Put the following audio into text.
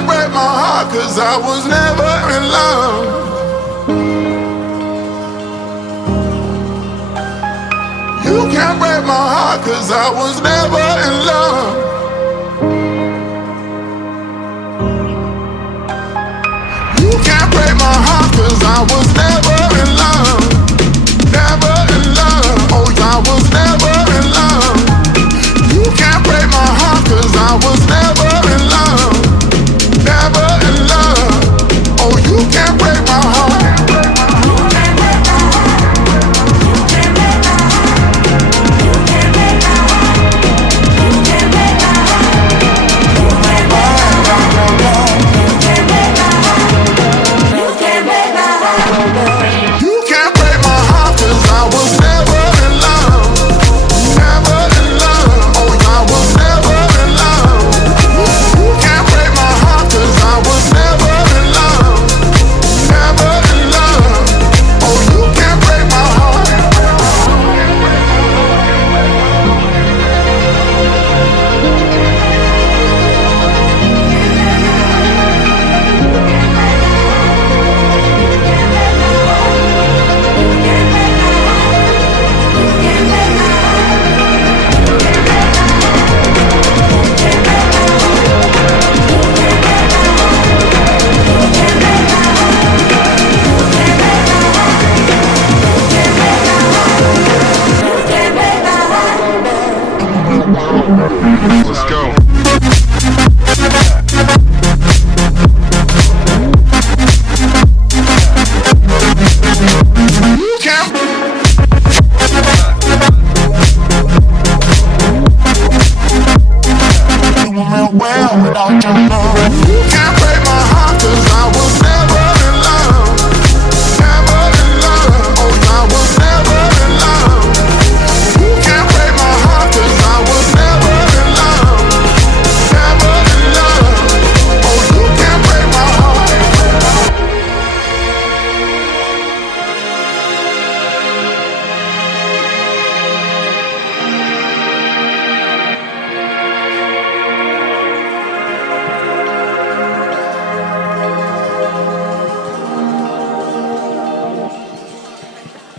can't break my heart, 'cause I was never in love. You can't break my heart, 'cause I was never in love. You can't break my heart, 'cause I was never in love. Never in love, oh I was never in love. You can't break my heart, 'cause I was never in love. Never in love, oh you can't break my heart. Let's go. You can't. You went well without your love.